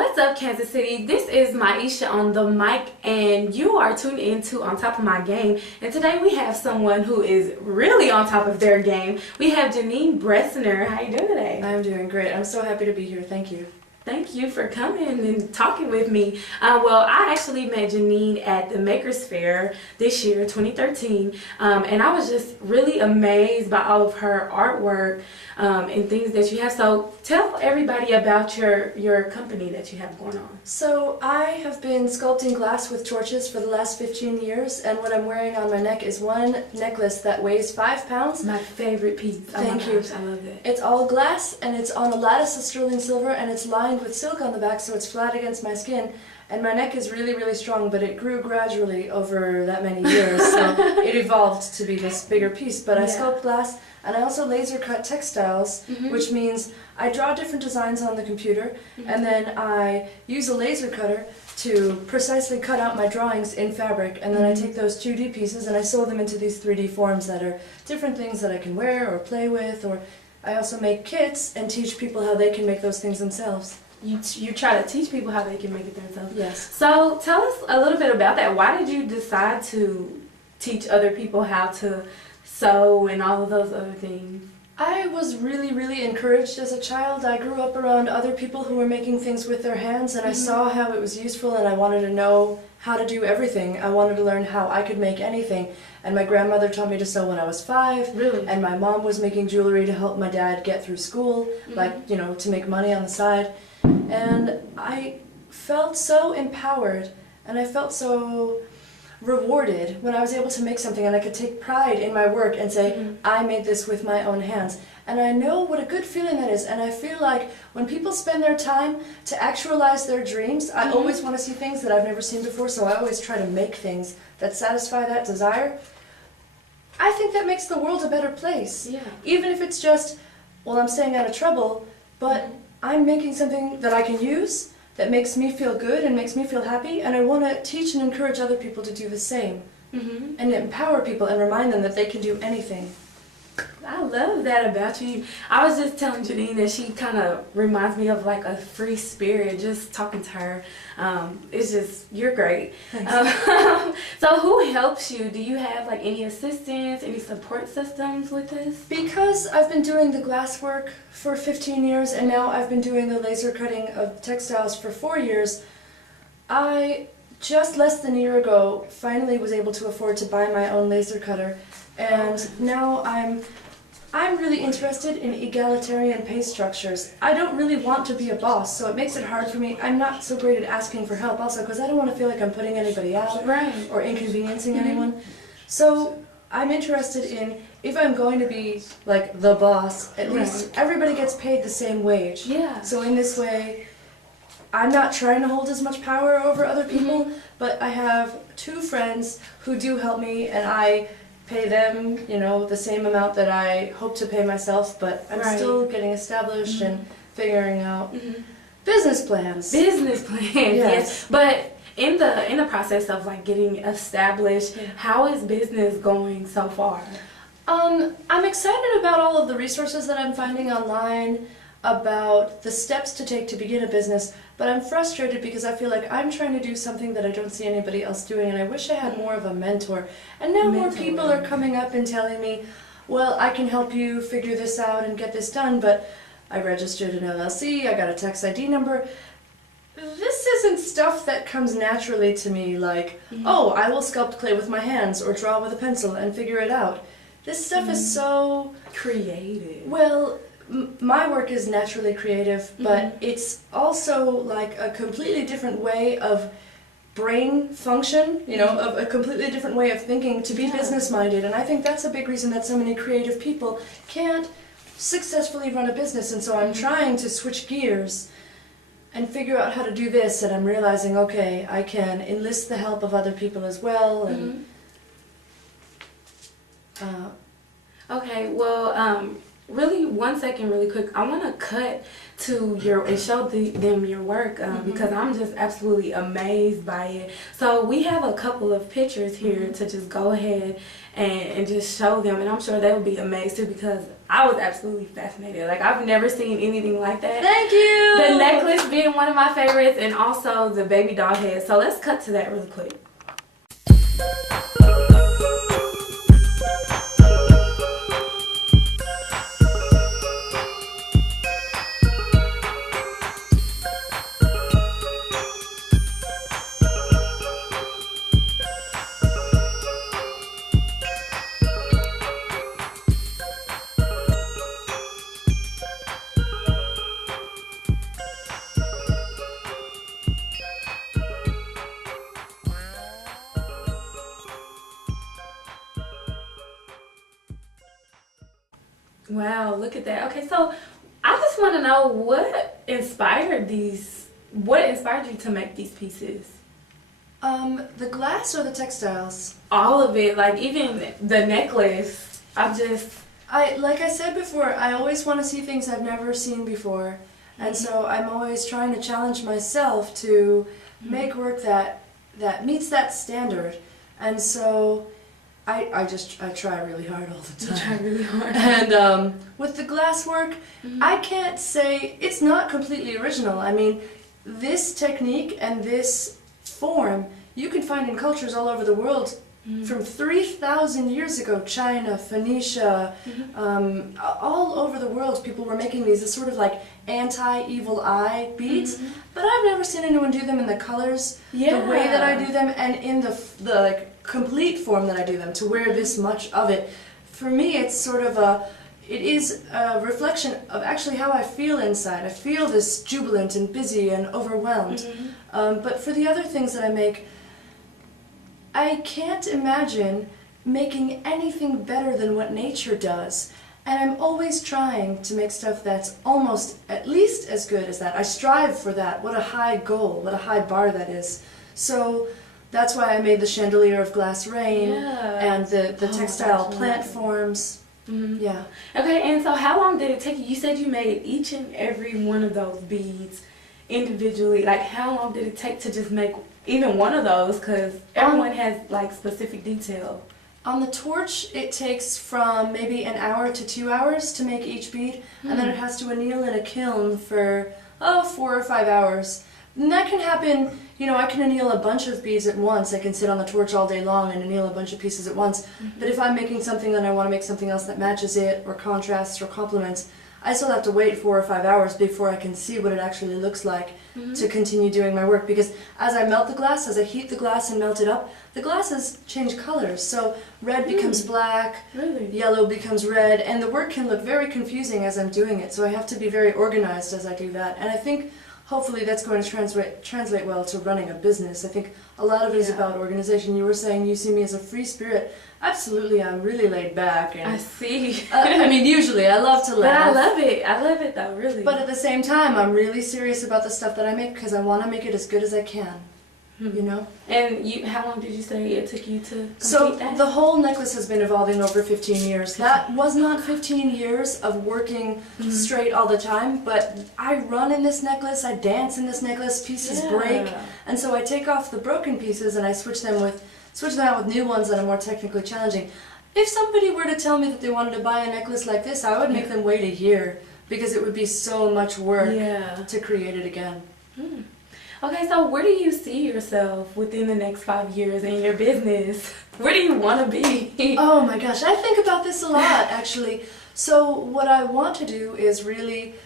What's up, Kansas City? This is Miesha on the mic, and you are tuned into On Top of My Game. And today we have someone who is really on top of their game. We have Jenine Bressner. How you doing today? I'm doing great. I'm so happy to be here. Thank you. Thank you for coming and talking with me. Well, I actually met Jenine at the Makers Fair this year, 2013, and I was just really amazed by all of her artwork and things that you have. So tell everybody about your company that you have going on. So I have been sculpting glass with torches for the last 15 years, and what I'm wearing on my neck is one necklace that weighs 5 pounds. My favorite piece. Thank you. I love it. It's all glass, and it's on a lattice of sterling silver, and it's lined with silk on the back, so it's flat against my skin. And my neck is really, really strong, but it grew gradually over that many years, so it evolved to be this bigger piece. But I sculpt glass, and I also laser cut textiles, which means I draw different designs on the computer, and then I use a laser cutter to precisely cut out my drawings in fabric, and then I take those 2D pieces and I sew them into these 3D forms that are different things that I can wear or play with, or I also make kits and teach people how they can make those things themselves. You try to teach people how they can make it themselves. Yes. So tell us a little bit about that. Why did you decide to teach other people how to sew and all of those other things? I was really, really encouraged as a child. I grew up around other people who were making things with their hands, and I saw how it was useful, and I wanted to know how to do everything. I wanted to learn how I could make anything. And my grandmother taught me to sew when I was 5. Really? And my mom was making jewelry to help my dad get through school, to make money on the side. And I felt so empowered, and I felt so rewarded when I was able to make something and I could take pride in my work and say, I made this with my own hands. And I know what a good feeling that is, and I feel like when people spend their time to actualize their dreams, I always want to see things that I've never seen before, so I always try to make things that satisfy that desire. I think that makes the world a better place. Yeah. Even if it's just, well, I'm staying out of trouble, but I'm making something that I can use, that makes me feel good and makes me feel happy, and I want to teach and encourage other people to do the same. And empower people and remind them that they can do anything. I love that about you. I was just telling Jenine that she kind of reminds me of like a free spirit, just talking to her. It's just, you're great. So who helps you? Do you have like any assistants, any support systems with this? Because I've been doing the glass work for 15 years and now I've been doing the laser cutting of textiles for 4 years, I just less than a year ago finally was able to afford to buy my own laser cutter. And now I'm really interested in egalitarian pay structures. I don't really want to be a boss, so it makes it hard for me. I'm not so great at asking for help also because I don't want to feel like I'm putting anybody out or inconveniencing anyone. So I'm interested in, if I'm going to be like the boss, at least everybody gets paid the same wage. Yeah. So in this way, I'm not trying to hold as much power over other people, but I have 2 friends who do help me, and I pay them, the same amount that I hope to pay myself, but I'm still getting established and figuring out business plans. Business plans, yes. But in the process of like getting established, how is business going so far? I'm excited about all of the resources that I'm finding online about the steps to take to begin a business, but I'm frustrated because I feel like I'm trying to do something that I don't see anybody else doing, and I wish I had more of a mentor. And now more people are coming up and telling me, well, I can help you figure this out and get this done, but I registered an LLC, I got a tax ID number. This isn't stuff that comes naturally to me, like, oh, I will sculpt clay with my hands or draw with a pencil and figure it out. This stuff is so creative. Well, my work is naturally creative, but it's also like a completely different way of brain function, of a completely different way of thinking to be business-minded, and I think that's a big reason that so many creative people can't successfully run a business, and so I'm trying to switch gears and figure out how to do this, and I'm realizing, okay, I can enlist the help of other people as well, and Okay, well, really 1 second really quick, I want to cut to your and show them your work because I'm just absolutely amazed by it. So we have a couple of pictures here to just go ahead and just show them, and I'm sure they will be amazed too because I was absolutely fascinated. Like, I've never seen anything like that. Thank you! The necklace being one of my favorites, and also the baby doll head. So let's cut to that really quick. Wow, look at that. Okay, so I just want to know what inspired you to make these pieces? The glass or the textiles? All of it, like even the necklace. Like I said before, I always want to see things I've never seen before. And so I'm always trying to challenge myself to make work that meets that standard. And so I try really hard all the time. You try really hard. And with the glass work, I can't say it's not completely original. I mean, this technique and this form you can find in cultures all over the world. From 3,000 years ago, China, Phoenicia, all over the world, people were making these as sort of like anti-evil eye beads. But I've never seen anyone do them in the colors, the way that I do them, and in the like complete form that I do them, to wear this much of it. For me, it's sort of it is a reflection of actually how I feel inside. I feel this jubilant and busy and overwhelmed. But for the other things that I make, I can't imagine making anything better than what nature does. And I'm always trying to make stuff that's almost at least as good as that. I strive for that. What a high goal, what a high bar that is. So that's why I made the chandelier of glass rain and the textile plant forms. Yeah. Okay, and so how long did it take you? You said you made each and every one of those beads individually. Like, how long did it take to just make even one of those? Because everyone has like specific detail. On the torch, it takes from maybe an hour to 2 hours to make each bead, and then it has to anneal in a kiln for 4 or 5 hours. And that can happen, you know, I can anneal a bunch of beads at once. I can sit on the torch all day long and anneal a bunch of pieces at once. But if I'm making something and I want to make something else that matches it, or contrasts, or complements, I still have to wait 4 or 5 hours before I can see what it actually looks like to continue doing my work. Because as I melt the glass, as I heat the glass and melt it up, the glasses change colors. So red becomes black, yellow becomes red, and the work can look very confusing as I'm doing it. So I have to be very organized as I do that. And I think hopefully that's going to translate well to running a business. I think a lot of it is about organization. You were saying you see me as a free spirit. Absolutely, I'm really laid back. And I see. I mean, usually I love to laugh. But I love it. I love it though, really. But at the same time, I'm really serious about the stuff that I make because I want to make it as good as I can. You know? And how long did you say it took you to complete So that? the whole necklace has been evolving over 15 years. That was not 15 years of working straight all the time, but I run in this necklace, I dance in this necklace, pieces break, and so I take off the broken pieces and I switch them out with new ones that are more technically challenging. If somebody were to tell me that they wanted to buy a necklace like this, I would make them wait a year because it would be so much work to create it again. Okay, so where do you see yourself within the next 5 years in your business? Where do you want to be? Oh my gosh, I think about this a lot, actually. So what I want to do is really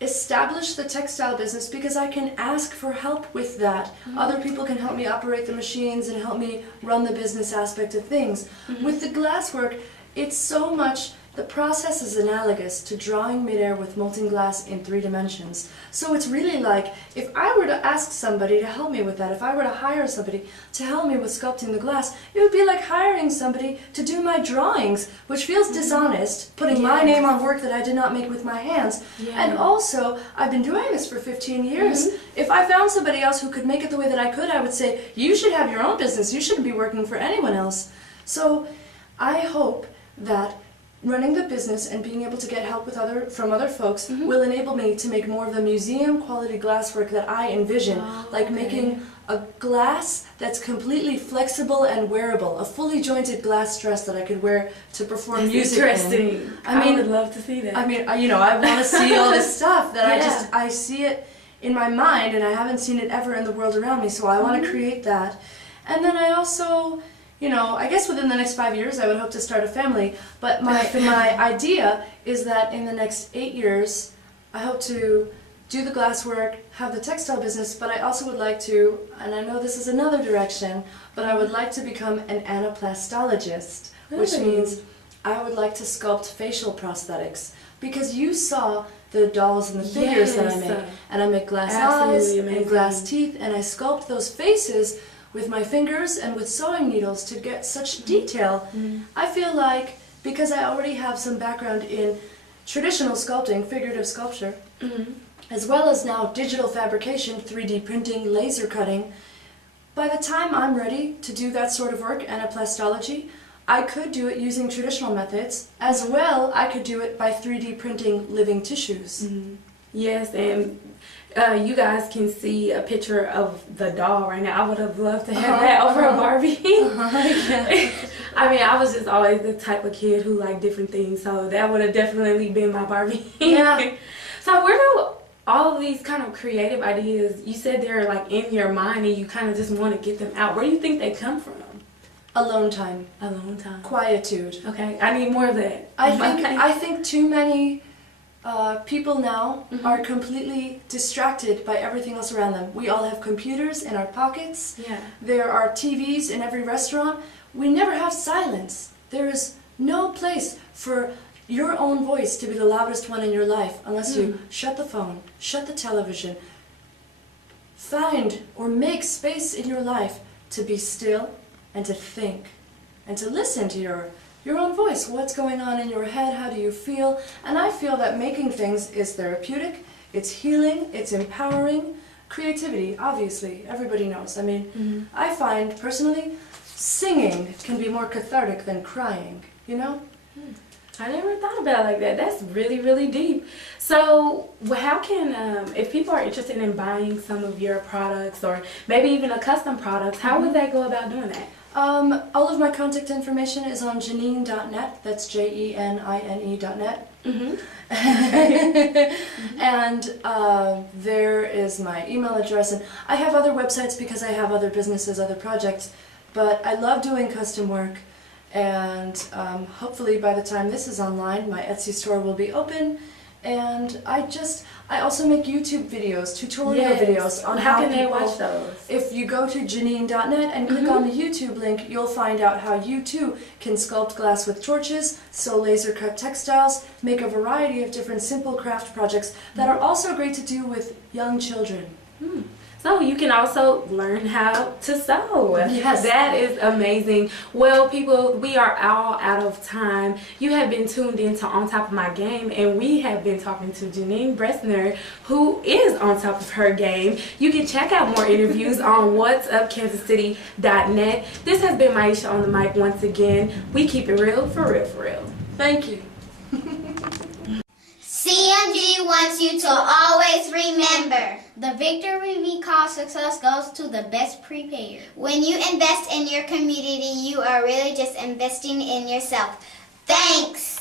establish the textile business because I can ask for help with that. Other people can help me operate the machines and help me run the business aspect of things. With the glasswork, it's so much, the process is analogous to drawing midair with molten glass in 3 dimensions. So it's really like, if I were to ask somebody to help me with that, if I were to hire somebody to help me with sculpting the glass, it would be like hiring somebody to do my drawings, which feels dishonest, putting my name on work that I did not make with my hands. And also, I've been doing this for 15 years. If I found somebody else who could make it the way that I could, I would say, you should have your own business, you shouldn't be working for anyone else. So I hope that running the business and being able to get help from other folks will enable me to make more of the museum quality glasswork that I envision, like making a glass that's completely flexible and wearable, a fully jointed glass dress that I could wear to perform music interesting. in. I would love to see that. I mean, I want to see all this stuff that I see it in my mind, and I haven't seen it ever in the world around me, so I want to create that. And then I also, I guess within the next 5 years I would hope to start a family, but my idea is that in the next 8 years I hope to do the glasswork, have the textile business, but I also would like to, and I know this is another direction, but I would like to become an anaplastologist, which means I would like to sculpt facial prosthetics, because you saw the dolls and the figures that I make, and I make glass eyes and glass teeth, and I sculpt those faces with my fingers and with sewing needles to get such detail. I feel like, because I already have some background in traditional sculpting, figurative sculpture, as well as now digital fabrication, 3D printing, laser cutting, by the time I'm ready to do that sort of work, anaplastology, I could do it using traditional methods, as well I could do it by 3D printing living tissues. Yes, and you guys can see a picture of the doll right now. I would have loved to have that over a Barbie. I mean, I was just always the type of kid who liked different things, so that would have definitely been my Barbie. So where do all of these kind of creative ideas, you said they're like in your mind and you kind of just want to get them out. Where do you think they come from? Alone time. Alone time. Quietude. Okay, I need more of that. I think too many people now are completely distracted by everything else around them. We all have computers in our pockets. There are TVs in every restaurant. We never have silence. There is no place for your own voice to be the loudest one in your life unless you shut the phone, shut the television, find or make space in your life to be still and to think and to listen to your own voice. What's going on in your head? How do you feel? And I feel that making things is therapeutic, it's healing, it's empowering. Creativity, obviously, everybody knows. I mean, I find personally singing can be more cathartic than crying, I never thought about it like that. That's really, really deep. So how can, if people are interested in buying some of your products or maybe even a custom product, how would they go about doing that? All of my contact information is on Jenine.net. That's JENINE.net. And there is my email address. And I have other websites because I have other businesses, other projects. But I love doing custom work. And hopefully by the time this is online, my Etsy store will be open. And I also make YouTube videos, tutorial videos on how can they watch those? If you go to Jenine.net and click on the YouTube link, you'll find out how you too can sculpt glass with torches, sew laser cut textiles, make a variety of different simple craft projects that are also great to do with young children. So you can also learn how to sew. Yes. That is amazing. Well, people, we are all out of time. You have been tuned in to On Top of My Game, and we have been talking to Jenine Bressner, who is on top of her game. You can check out more interviews on whatsupkansascity.net. This has been Miesha on the mic once again. We keep it real, for real, for real. Thank you. CMG wants you to always remember, the victory we call success goes to the best prepared. When you invest in your community, you are really just investing in yourself. Thanks.